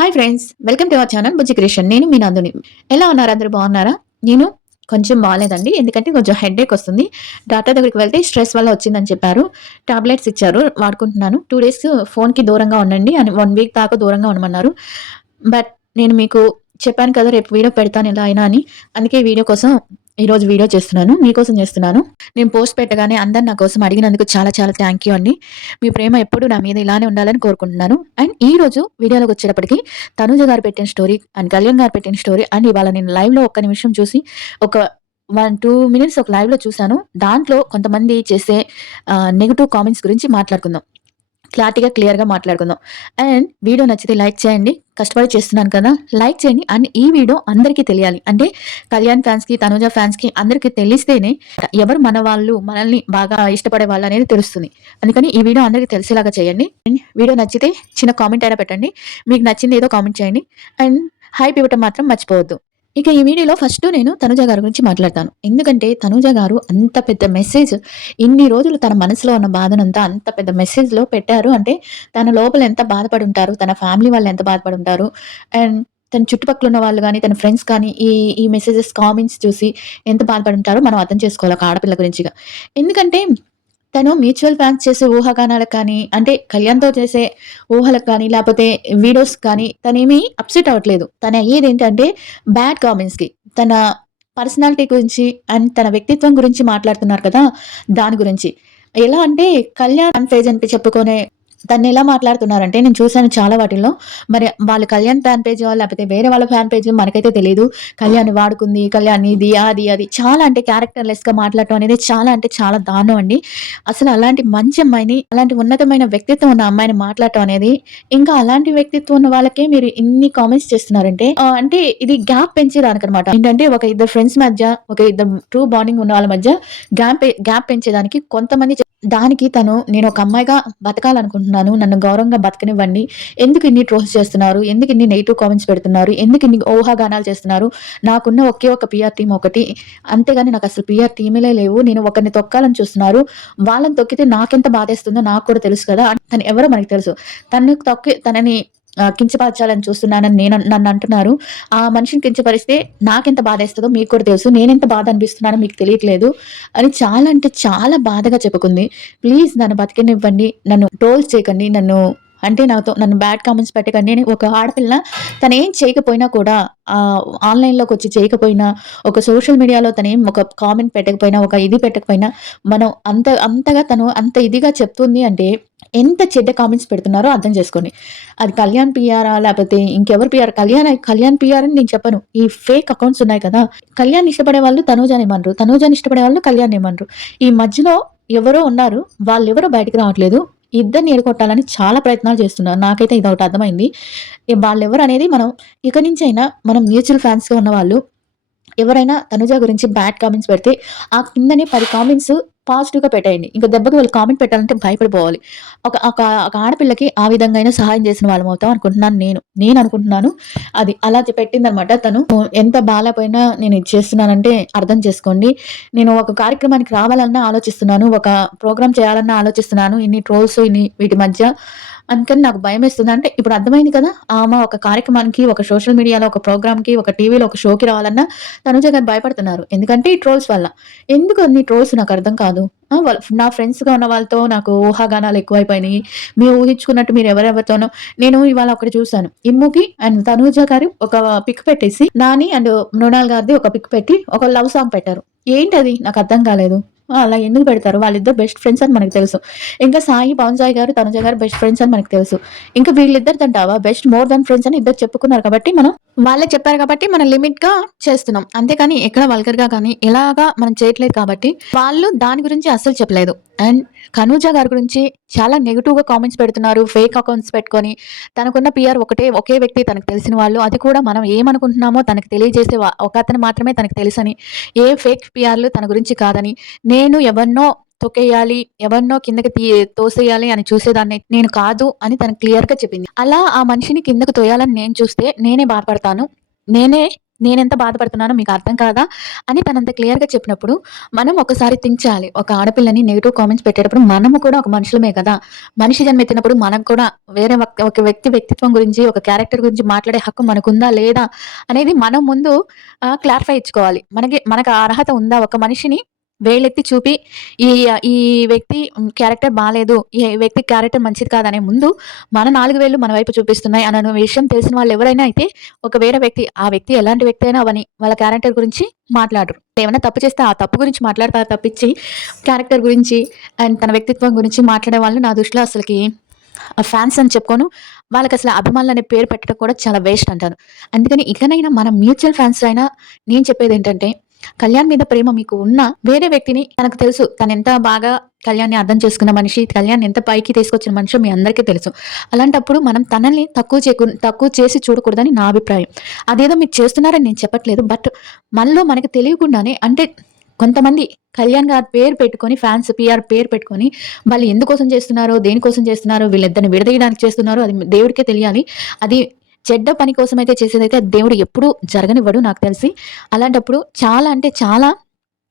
Hi friends, welcome to our channel Bujji creation. నేను మీ నందుని. ఎలా ఉన్నారు? అందరూ బాగున్నారా? నేను కొంచెం బాగాలేదండి. ఎందుకంటే కొంచెం హెడేక్ వస్తుంది. డాక్టర్ దగ్గరికి వెళ్తే స్ట్రెస్ వల్ల వచ్చిందని చెప్పారు. టాబ్లెట్స్ ఇచ్చారు, వాడుకుంటున్నాను. 2 డేస్ ఫోన్‌కి దూరంగా ఉండండి అని 1 వీక్ దాకా దూరంగా ఉండమన్నారు. బట్ నేను మీకు చెప్పాను కదా! రేపు వీడియో పెడతాను ఎలా అయినా అని. అందుకే ఈ వీడియో కోసం ఈరోజు వీడియో చేస్తున్నాను. మీకోసం చేస్తున్నాను. నేను పోస్ట్ పెట్టగానే అందరూ నా కోసం అడిగినందుకు చాలా చాలా థ్యాంక్ యూ అండి. మీ ప్రేమ ఎప్పుడూ నా మీద ఇలానే ఉండాలని కోరుకుంటున్నాను. అండ్ ఈరోజు వీడియోలోకి వచ్చేటప్పటికి తనూజ గారు పెట్టిన స్టోరీ అండ్ కళ్యాణ్ గారు పెట్టిన స్టోరీ అండ్ ఇవాళ నేను లైవ్‌లో ఒక్క నిమిషం చూసి ఒక 1, 2 మినిట్స్ ఒక లైవ్‌లో చూసాను. దాంట్లో కొంతమంది చేసే నెగెటివ్ కామెంట్స్ గురించి మాట్లాడుకుందాం. క్లారిటీగా, క్లియర్‌గా మాట్లాడుకుందాం. అండ్ వీడియో నచ్చితే లైక్ చేయండి. కష్టపడి చేస్తున్నాను కదా! లైక్ చేయండి. అండ్ ఈ వీడియో అందరికీ తెలియాలి. అంటే కళ్యాణ్ ఫ్యాన్స్‌కి, తనూజ ఫ్యాన్స్‌కి అందరికి తెలిస్తేనే ఎవరు మన వాళ్ళు, మనల్ని బాగా ఇష్టపడే వాళ్ళనేది తెలుస్తుంది. అందుకని ఈ వీడియో అందరికి తెలిసేలాగా చేయండి. అండ్ వీడియో నచ్చితే చిన్న కామెంట్ అయినా పెట్టండి. మీకు నచ్చింది ఏదో కామెంట్ చేయండి. అండ్ హైప్ ఇవ్వటం మాత్రం మర్చిపోవద్దు. ఇక ఈ వీడియోలో ఫస్ట్ నేను తనూజ గారి గురించి మాట్లాడతాను. ఎందుకంటే తనూజ గారు అంత పెద్ద మెసేజ్ ఇన్ని రోజులు తన మనసులో ఉన్న బాధనంతా అంత పెద్ద మెసేజ్‌లో పెట్టారు. అంటే తన లోపల ఎంత బాధపడి ఉంటారు, తన ఫ్యామిలీ వాళ్ళు ఎంత బాధపడి ఉంటారు. అండ్ తన చుట్టుపక్కల ఉన్న వాళ్ళు గాని, తన ఫ్రెండ్స్ కానీ ఈ మెసేజెస్, కామెంట్స్ చూసి ఎంత బాధపడి ఉంటారో మనం అర్థం చేసుకోవాలి ఒక ఆడపిల్ల గురించిగా. ఎందుకంటే తను మ్యూచువల్ ఫాన్స్ చేసే ఊహాగానాలకు కానీ, అంటే కళ్యాణ్‌తో చేసే ఊహలకు కానీ, లేపోతే వీడియోస్‌కి కానీ తనేమి అప్సెట్ అవ్వట్లేదు. తను అయ్యేదేంటంటే బ్యాడ్ కామెంట్స్‌కి. తన పర్సనాలిటీ గురించి అండ్ తన వ్యక్తిత్వం గురించి మాట్లాడుతున్నారు కదా! దాని గురించి. ఎలా అంటే కళ్యాణ్ ఫ్యాన్ పేజ్ అని చెప్పుకునే తనెలా మాట్లాడుతున్నారంటే నేను చూసాను చాలా వాటిల్లో. మరి వాళ్ళు కళ్యాణ్ ఫ్యాన్ పేజో లేపోతే వేరే వాళ్ళ ఫ్యాన్ పేజో మనకైతే తెలీదు. కళ్యాణ్‌ని వాడుకుంది, కళ్యాణ్ ఇది, అది చాలా అంటే క్యారెక్టర్‌లెస్‌గా మాట్లాడటం అనేది చాలా అంటే చాలా దారుణం అండి. అసలు అలాంటి మంచి అమ్మాయిని, అలాంటి ఉన్నతమైన వ్యక్తిత్వం ఉన్న అమ్మాయిని మాట్లాడటం అనేది, ఇంకా అలాంటి వ్యక్తిత్వం ఉన్న వాళ్ళకే మీరు ఇన్ని కామెంట్స్ చేస్తున్నారంటే అంటే ఇది గ్యాప్ పెంచేదానికనమాట. ఏంటంటే ఒక ఇద్దరు ఫ్రెండ్స్ మధ్య, ఒక ఇద్దరు ట్రూ బాండింగ్ ఉన్న వాళ్ళ మధ్య గ్యాప్ పెంచేదానికి కొంతమంది దానికి తను నేనొక అమ్మాయిగా బతకాలనుకుంటున్నాను. నన్ను గౌరవంగా బతకనివ్వండి. ఎందుకు ఇన్ని ట్రోల్స్ చేస్తున్నారు? ఎందుకు ఇన్ని నెగెటివ్ కామెంట్స్ పెడుతున్నారు? ఎందుకు ఇన్ని ఊహాగానాలు చేస్తున్నారు? నాకున్న ఒకే ఒక పీఆర్ టీమ్ ఒకటి. అంతేగాని నాకసలు పీఆర్ టీములే లేవు. నేను ఒకరిని తొక్కాలని చూస్తున్నారు. వాళ్ళని తొక్కితే నాకెంత బాధేస్తుందో నాకు కూడా తెలుసు కదా! తను ఎవరో మనకు తెలుసు. తనని కించపరచాలని చూస్తున్నానని నన్నంటున్నారు. ఆ మనిషిని కించపరిస్తే నాకెంత బాధేస్తదో మీకు కూడా తెలుసు. నేనెంత బాధ అనిపిస్తున్నానో మీకు తెలియట్లేదు అని చాలా అంటే చాలా బాధగా చెప్పుకుంది. ప్లీజ్ నన్ను బతికనివ్వండి. నన్ను ట్రోల్స్ చేయకండి. నన్ను బ్యాడ్ కామెంట్స్ పెట్టకండి అని ఒక ఆడపిల్ల తనేం చేయకపోయినా కూడా ఆన్‌లైన్‌లోకొచ్చి చేయకపోయినా, ఒక సోషల్ మీడియాలో తనేం ఒక కామెంట్ పెట్టకపోయినా, ఒక ఇది పెట్టకపోయినా, మనం అంతగా తను అంత ఇదిగా చెప్తుంది అంటే ఎంత చెడ్డ కామెంట్స్ పెడుతున్నారో అర్థం చేసుకోండి. అది కళ్యాణ్ పీఆరా? లేపోతే ఇంకెవరి పీఆర్? కళ్యాణ్ పీఆర్ అని నేను చెప్పను. ఈ ఫేక్ అకౌంట్స్ ఉన్నాయి కదా! కళ్యాణ్‌ని ఇష్టపడే వాళ్ళు తనూజానిమనరు. తనూజాని ఇష్టపడే వాళ్ళు కళ్యాణ్‌నిమనరు. ఈ మధ్యలో ఎవరో ఉన్నారు. వాళ్ళెవరో బయటికి రావట్లేదు. ఇద్దరిని ఎడగొట్టాలని చాలా ప్రయత్నాలు చేస్తున్నారు. నాకైతే ఇదొకటి అర్థమైంది. వాళ్ళెవరనేది ఇక నుంచైనా మనం మ్యూచువల్ ఫాన్స్‌గా ఉన్నవాళ్ళు ఎవరైనా తనుజ గురించి బ్యాడ్ కామెంట్స్ పెడితే, ఆ కిందనే 10 కామెంట్స్ పాజిటివ్‌గా పెట్టేయండి. ఇంక దెబ్బకి వాళ్ళు కామెంట్ పెట్టాలంటే భయపడిపోవాలి. ఒక ఒక ఒక ఆడపిల్లకి ఆ విధంగా అయినా సహాయం చేసిన వాళ్ళమవుతాం అనుకుంటున్నాను నేను. నేననుకుంటున్నాను. అది అలా పెట్టిందనమాట తను. ఎంత బాలేపోయినా నేను ఇది చేస్తున్నానంటే అర్థం చేసుకోండి. నేను ఒక కార్యక్రమానికి రావాలన్నా ఆలోచిస్తున్నాను. ఒక ప్రోగ్రామ్ చేయాలన్నా ఆలోచిస్తున్నాను. ఇన్ని ట్రోల్స్ వీటి మధ్య అందుకని నాకు భయమేస్తుంది. అంటే ఇప్పుడు అర్థమైంది కదా! ఆమె ఒక కార్యక్రమానికి, ఒక సోషల్ మీడియాలో, ఒక ప్రోగ్రామ్‌కి, ఒక టీవీలో, ఒక షోకి రావాలన్నా తనుజ గారు భయపడుతున్నారు. ఎందుకంటే ఈ ట్రోల్స్ వల్ల. ఎందుకు అన్ని ట్రోల్స్ నాకర్థం కాదు. నా ఫ్రెండ్స్‌గా ఉన్న వాళ్ళతో నాకు ఊహాగానాలు ఎక్కువైపోయినాయి. మీరు ఊహించుకున్నట్టు మీరు ఎవరెవరితోనో నేను ఇవాళ ఒకటి చూసాను. ఇమ్ముకి అండ్ తనూజ గారు ఒక పిక్ పెట్టేసి, నాని అండ్ మృణాల్ గారిది ఒక పిక్ పెట్టి ఒక లవ్ సాంగ్ పెట్టారు. ఏంటది? నాకర్థం కాలేదు. అలా ఎందుకు పెడతారు? వాళ్ళిద్దరు బెస్ట్ ఫ్రెండ్స్ అని మనకు తెలుసు. ఇంకా పవన్ సాయి గారు, తనుజ గారు బెస్ట్ ఫ్రెండ్స్ అని మనకు తెలుసు. ఇంకా వీళ్ళిద్దరిదంటావా బెస్ట్ మోర్ దాన్ ఫ్రెండ్స్ అని ఇద్దరు చెప్పుకున్నారు కాబట్టి వాళ్ళే చెప్పారు కాబట్టి మనం లిమిట్‌గా చేస్తున్నాం. అంతేకాని ఎక్కడ వల్గర్‌గా కానీ ఇలాగా మనం చేయట్లేదు కాబట్టి వాళ్ళు దాని గురించి అస్సలు చెప్పలేదు. అండ్ కనూజ గారి గురించి చాలా నెగెటివ్‌గా కామెంట్స్ పెడుతున్నారు. ఫేక్ అకౌంట్స్ పెట్టుకొని తనకున్న పీఆర్ ఒకే వ్యక్తి తనకు తెలిసిన వాళ్ళు. అది కూడా మనం ఏమనుకుంటున్నామో తనకు తెలియజేసే ఒకతను మాత్రమే తనకు తెలుసని, ఏ ఫేక్ పీఆర్‌లు తన గురించి కాదని, నేను ఎవరినో తొక్కేయాలి, ఎవరినో కిందకి తోసేయాలి అని చూసేదాన్ని నేను కాదు అని తను క్లియర్‌గా చెప్పింది. అలా ఆ మనిషిని కిందకి తోయాలని నేను చూస్తే నేనే బాధపడతాను. నేనే నేనెంత బాధపడుతున్నానో మీకు అర్థం కాదా అని తనంత క్లియర్‌గా చెప్పినప్పుడు, మనం ఒకసారి థింక్ చేయాలి. ఒక ఆడపిల్లని నెగెటివ్ కామెంట్స్ పెట్టేటప్పుడు మనము కూడా ఒక మనుషులమే కదా! మనిషి జన్మెత్తినప్పుడు మనకు కూడా వేరే ఒక వ్యక్తి వ్యక్తిత్వం గురించి, ఒక క్యారెక్టర్ గురించి మాట్లాడే హక్కు మనకుందా? లేదా? అనేది మనం ముందు క్లారిఫై ఇచ్చుకోవాలి. మనకు ఆ అర్హత ఉందా? ఒక మనిషిని వేలెత్తి చూపి ఈ ఈ వ్యక్తి క్యారెక్టర్ బాలేదు. ఈ వ్యక్తి క్యారెక్టర్ మంచిది కాదనే ముందు మన 4 వేళ్ళు మన వైపు చూపిస్తున్నాయి అన్న విషయం తెలిసిన వాళ్ళెవరైనా అయితే ఒక వేరే వ్యక్తి, ఆ వ్యక్తి ఎలాంటి వ్యక్తి అయినా అవ్వని, వాళ్ళ క్యారెక్టర్ గురించి మాట్లాడరు. ఏమైనా తప్పు చేస్తే ఆ తప్పు గురించి మాట్లాడతారు తప్పించి, క్యారెక్టర్ గురించి అండ్ తన వ్యక్తిత్వం గురించి మాట్లాడే వాళ్ళు నా దృష్టిలో అసలకి ఫ్యాన్స్ అని చెప్పుకోను. వాళ్ళకసల అభిమానులనే పేరు పెట్టడం కూడా చాలా వేస్ట్ అంటాను. అందుకని ఇకనైనా మన మ్యూచువల్ ఫ్యాన్స్ అయినా నేను చెప్పేదేంటంటే, కళ్యాణ్ మీద ప్రేమ మీకు ఉన్నా వేరే వ్యక్తిని తనకు తెలుసు. తనెంత బాగా కళ్యాణ్‌ని అర్థం చేసుకున్న మనిషి, కళ్యాణ్‌ని ఎంత పైకి తీసుకొచ్చిన మనిషో మీ అందరికీ తెలుసు. అలాంటప్పుడు మనం తనని తక్కువ చేసి చూడకూడదని నా అభిప్రాయం. అదేదో మీరు చేస్తున్నారని నేను చెప్పట్లేదు. బట్ మనలో మనకు తెలియకుండానే అంటే కొంతమంది కళ్యాణ్ గారి పేరు పెట్టుకొని ఫ్యాన్స్ పీఆర్ పేరు పెట్టుకొని వాళ్ళు ఎందుకోసం చేస్తున్నారో, దేనికోసం చేస్తున్నారో, వీళ్ళిద్దరిని విడదీయడానికి చేస్తున్నారో అది దేవుడికే తెలియాలి. అది చెడ్డ పని కోసమైతే చేసేదైతే అది దేవుడు ఎప్పుడూ జరగనివ్వడు నాకు తెలిసి. అలాంటప్పుడు చాలా అంటే చాలా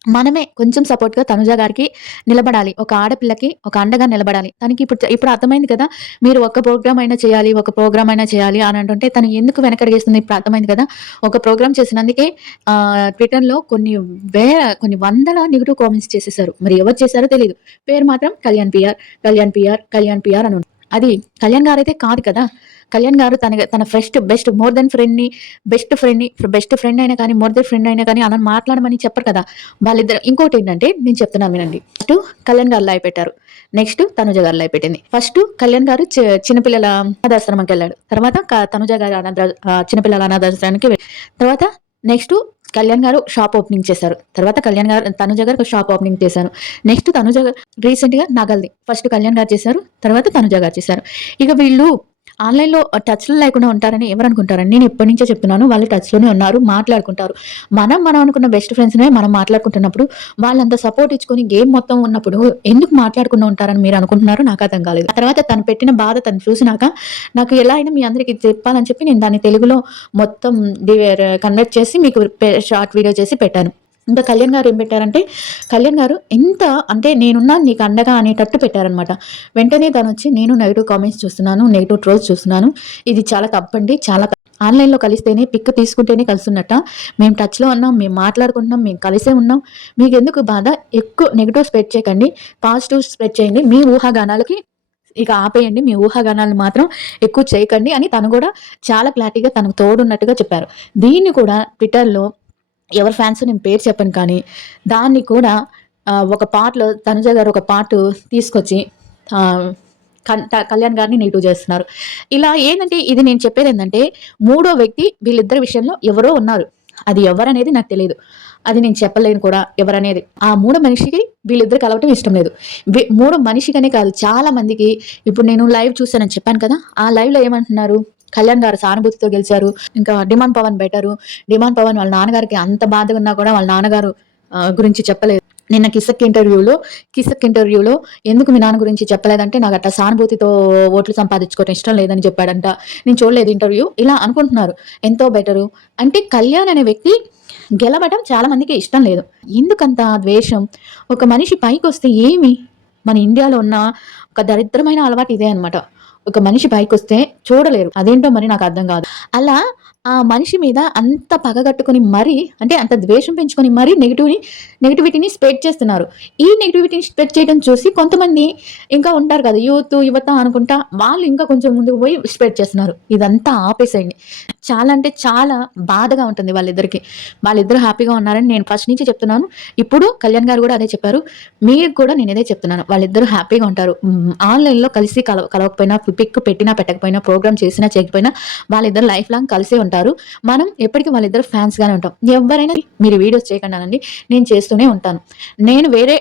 మనమే కొంచెం సపోర్ట్‌గా తనుజ గారికి నిలబడాలి. ఒక ఆడపిల్లకి ఒక అండగా నిలబడాలి. తనకి ఇప్పుడు అర్థమైంది కదా! మీరు ఒక్క ప్రోగ్రామ్ అయినా చేయాలి, ఒక ప్రోగ్రామ్ అయినా చేయాలి అని అంటుంటే తను ఎందుకు వెనకడుగేస్తుంది ఇప్పుడు అర్థమైంది కదా! ఒక ప్రోగ్రామ్ చేసినందుకే ట్విట్టర్‌లో కొన్ని వందల నెగెటివ్ కామెంట్స్ చేసేసారు. మరి ఎవరు చేశారో తెలీదు. పేరు మాత్రం Kalyan PR, Kalyan PR, Kalyan PR అని ఉంది. అది కళ్యాణ్ గారైతే కాదు కదా! కళ్యాణ్ గారు తన బెస్ట్ మోర్ దెన్ ఫ్రెండ్‌ని, బెస్ట్ ఫ్రెండ్ అయినా కానీ, మోర్ దెన్ ఫ్రెండ్ అయినా కానీ అలా మాట్లాడమని చెప్పరు కదా! వాళ్ళిద్దరు ఇంకోటేంటంటే నేను చెప్తున్నాను వినండి. ఫస్టు కళ్యాణ్ గారు లైవ్ పెట్టారు. నెక్స్ట్ తనుజ గారు లైవ్ పెట్టింది. ఫస్టు కళ్యాణ్ గారు చిన్నపిల్లల అనాథాశ్రమంకెళ్ళాడు. తర్వాత తనుజ గారు చిన్నపిల్లల అనాథాశ్రమానికి తర్వాత నెక్స్టు కళ్యాణ్ గారు షాప్ ఓపెనింగ్ చేశారు. తర్వాత తనుజ గారు ఒక షాప్ ఓపెనింగ్ చేశారు. నెక్స్ట్ తనుజ గారు రీసెంట్‌గా నగలది. ఫస్ట్ కళ్యాణ్ గారు చేశారు. తర్వాత తనుజ గారు చేశారు. ఇక వీళ్ళు ఆన్‌లైన్‌లో టచ్‌లో లేకుండా ఉంటారని ఎవరనుకుంటారండి? నేను ఎప్పటినుంచో చెప్తున్నాను. వాళ్ళు టచ్‌లోనే ఉన్నారు. మాట్లాడుకుంటారు. మనం అనుకున్న బెస్ట్ ఫ్రెండ్స్‌నే మనం మాట్లాడుకుంటున్నప్పుడు, వాళ్ళంత సపోర్ట్ ఇచ్చుకొని గేమ్ మొత్తం ఉన్నప్పుడు ఎందుకు మాట్లాడకుండా ఉంటారని మీరు అనుకుంటున్నారో నాకు అర్థం కాలేదు. ఆ తర్వాత తను పెట్టిన బాధ తను చూసినాక నాకు ఎలా అయినా మీ అందరికి చెప్పాలని చెప్పి నేను దాన్ని తెలుగులో మొత్తం కన్వర్ట్ చేసి మీకు షార్ట్ వీడియో చేసి పెట్టాను. ఇంకా కళ్యాణ్ గారు ఏం పెట్టారంటే, కళ్యాణ్ గారు ఎంత అంటే నేనున్నాను నీకు అండగా అనేటట్టు పెట్టారనమాట. వెంటనే తనొచ్చి నేను నెగెటివ్ కామెంట్స్ చూస్తున్నాను, నెగెటివ్ ట్రోల్స్ చూస్తున్నాను. ఇది చాలా తప్పండి. ఆన్‌లైన్‌లో కలిస్తేనే పిక్ తీసుకుంటేనే కలిసున్నట్టా? మేము టచ్‌లో ఉన్నాం, మేము మాట్లాడుకుంటున్నాం, మేము కలిసే ఉన్నాం. మీకెందుకు బాధ? ఎక్కువ నెగెటివ్ స్ప్రెడ్ చేయకండి. పాజిటివ్ స్ప్రెడ్ చేయండి. మీ ఊహాగానాలకి ఇక ఆపేయండి. మీ ఊహాగానాలు మాత్రం ఎక్కువ చేయకండి అని తను గూడా చాలా క్లారిటీగా తనకు తోడున్నట్టుగా చెప్పారు. దీన్ని కూడా ట్విట్టర్‌లో ఎవరి ఫ్యాన్సో నేను పేరు చెప్పను కానీ, దాన్ని కూడా ఒక పార్ట్‌లో తనుజ గారు ఒక పార్ట్ తీసుకొచ్చి ఆహ్, కళ్యాణ్ గారిని నెగెటివ్ చేస్తున్నారు. ఇలా ఏందంటే ఇది నేను చెప్పేదేందంటే, మూడో వ్యక్తి వీళ్ళిద్దరి విషయంలో ఎవరో ఉన్నారు. అది ఎవరనేది నాకు తెలీదు. అది నేను చెప్పలేను కూడా ఎవరనేది. ఆ మూడో మనిషికి వీళ్ళిద్దరు కలవటం ఇష్టం లేదు. మూడో మనిషికనే కాదు చాలా మందికి ఇప్పుడు నేను లైవ్ చూసానని చెప్పాను కదా! ఆ లైవ్‌లో ఏమంటున్నారు? కళ్యాణ్ గారు సానుభూతితో గెలిచారు. ఇంకా demand Pavan better. Demand Pavan వాళ్ళ నాన్నగారికి అంత బాధగా ఉన్నా కూడా వాళ్ళ నాన్నగారు గురించి చెప్పలేదు. నిన్న కిసక్ ఇంటర్వ్యూలో ఎందుకు మీ నాన్న గురించి చెప్పలేదంటే నాకట్లా సానుభూతితో ఓట్లు సంపాదించుకోవటం ఇష్టం లేదని చెప్పాడంట. నేను చూడలేదు ఇంటర్వ్యూ. ఇలా అనుకుంటున్నారు. ఎంతో బెటరు. అంటే కళ్యాణ్ అనే వ్యక్తి గెలవడం చాలా మందికి ఇష్టం లేదు. ఎందుకంత ద్వేషం? ఒక మనిషి పైకొస్తే ఏమి? మన ఇండియాలో ఉన్న ఒక దరిద్రమైన అలవాటు ఇదే అన్నమాట. ఒక మనిషి పైకొస్తే చూడలేరు. అదేంటో మరి నాకు అర్థం కాదు. అలా ఆ మనిషి మీద అంత పగగట్టుకొని మరీ అంటే అంత ద్వేషం పెంచుకొని మరీ నెగటివిటీని స్ప్రెడ్ చేస్తున్నారు. ఈ నెగటివిటీని స్ప్రెడ్ చేయడం చూసి కొంతమంది ఇంకా ఉంటారు కదా! యువత అనుకుంటా వాళ్ళు ఇంకా కొంచెం ముందుకు పోయి స్ప్రెడ్ చేస్తున్నారు. ఇదంతా ఆపేసేయండి. చాలా అంటే చాలా బాధగా ఉంటుంది వాళ్ళిద్దరికీ. వాళ్ళిద్దరూ హ్యాపీగా ఉన్నారని నేను ఫస్ట్ నుంచి చెప్తున్నాను. ఇప్పుడు కళ్యాణ్ గారు కూడా అదే చెప్పారు. మీకు కూడా నేనదే చెప్తున్నాను. వాళ్ళిద్దరూ హ్యాపీగా ఉంటారు. ఆన్‌లైన్‌లో కలిసి కలవకపోయినా, పిక్ పెట్టినా పెట్టకపోయినా, ప్రోగ్రామ్ చేసినా చేయకపోయినా వాళ్ళిద్దరు లైఫ్ లాంగ్ కలిసే ఉంటారు. మనం ఎప్పటికి వాళ్ళిద్దరు ఫ్యాన్స్‌గానే ఉంటాం. ఎవ్వరైనా మీరు వీడియోస్ చేయకండి అనండి. నేను చేస్తూనే ఉంటాను. నేను వేరే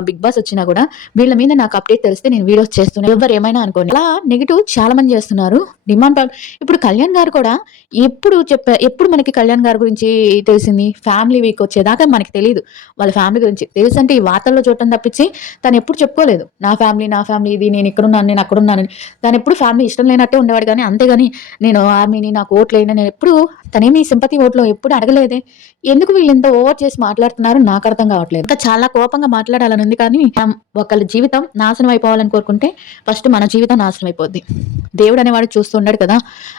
బిగ్ బాస్ వచ్చినా కూడా వీళ్ళ మీద నాకు అప్డేట్ తెలిస్తే నేను వీడియోస్ చేస్తూనే ఎవ్వరు ఏమైనా అనుకోండి. అలా నెగెటివ్ చాలా మంది చేస్తున్నారు. డిమాండ్ పవర్ ఇప్పుడు కళ్యాణ్ గారు కూడా ఎప్పుడు మనకి కళ్యాణ్ గారి గురించి తెలిసింది? ఫ్యామిలీ వీక్ వచ్చేదాకా మనకి తెలీదు. వాళ్ళ ఫ్యామిలీ గురించి. తెలుసంటే ఈ వార్తల్లో చూడటం తప్పించి తనెప్పుడు చెప్పుకోలేదు. నా ఫ్యామిలీ ఇది నేను ఇక్కడున్నాను, నేను అక్కడున్నానని. తనెప్పుడు ఫ్యామిలీ ఇష్టం లేనట్టే ఉండేవాడు గానీ, అంతేగాని నేను ఆర్మీని నాకు ఓట్లేయండి నేను ఎప్పుడు తనేమి సింపతి ఓట్‌లో ఎప్పుడు అడగలేదే. ఎందుకు వీళ్ళింత ఓవర్ చేసి మాట్లాడుతున్నారో నాకర్థం కావట్లేదు. ఇంకా చాలా కోపంగా మాట్లాడాలనుంది కానీ, ఒకళ్ళ జీవితం నాశనం అయిపోవాలని కోరుకుంటే ఫస్ట్ మన జీవితం నాశనం అయిపోద్ది. దేవుడనేవాడు చూస్తూ ఉండడు కదా!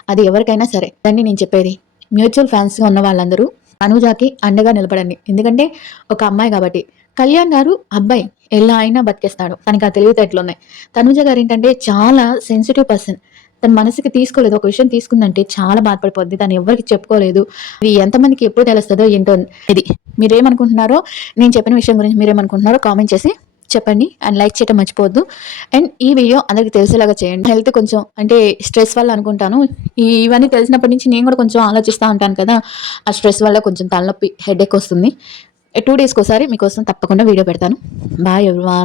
అది ఎవరికైనా సరే. అదండి నేను చెప్పేది. మ్యూచువల్ ఫ్యాన్స్‌గా ఉన్న వాళ్ళందరూ తనూజకి అండగా నిలబడండి. ఎందుకంటే ఒక అమ్మాయి కాబట్టి. కళ్యాణ్ గారు అబ్బాయి. ఎలా అయినా బతికేస్తాడు. తనకి ఆ తెలివితేటలున్నాయి. తనూజ గారేంటంటే చాలా సెన్సిటివ్ పర్సన్. తన మనసుకి తీసుకోలేదు. ఒక విషయం తీసుకుందంటే చాలా బాధపడిపోద్ది. తను ఎవ్వరికీ చెప్పుకోలేదు. ఇది ఎంతమందికి ఎప్పుడు తెలుస్తదో ఏంటో ఇది. మీరేమనుకుంటున్నారో నేను చెప్పిన విషయం గురించి మీరేమనుకుంటున్నారో కామెంట్ చేసి చెప్పండి. అండ్ లైక్ చేయటం మర్చిపోవద్దు. అండ్ ఈ వీడియో అందరికి తెలిసేలాగా చేయండి. హెల్త్ కొంచెం అంటే స్ట్రెస్ వల్ల అనుకుంటాను. ఇవన్నీ తెలిసినప్పటి నుంచి నేను కూడా కొంచెం ఆలోచిస్తా ఉంటాను కదా! ఆ స్ట్రెస్ వల్ల కొంచెం తలనొప్పి, హెడేక్ వస్తుంది. 2 డేస్‌కోసారి మీకోసం తప్పకుండా వీడియో పెడతాను. Bye everyone.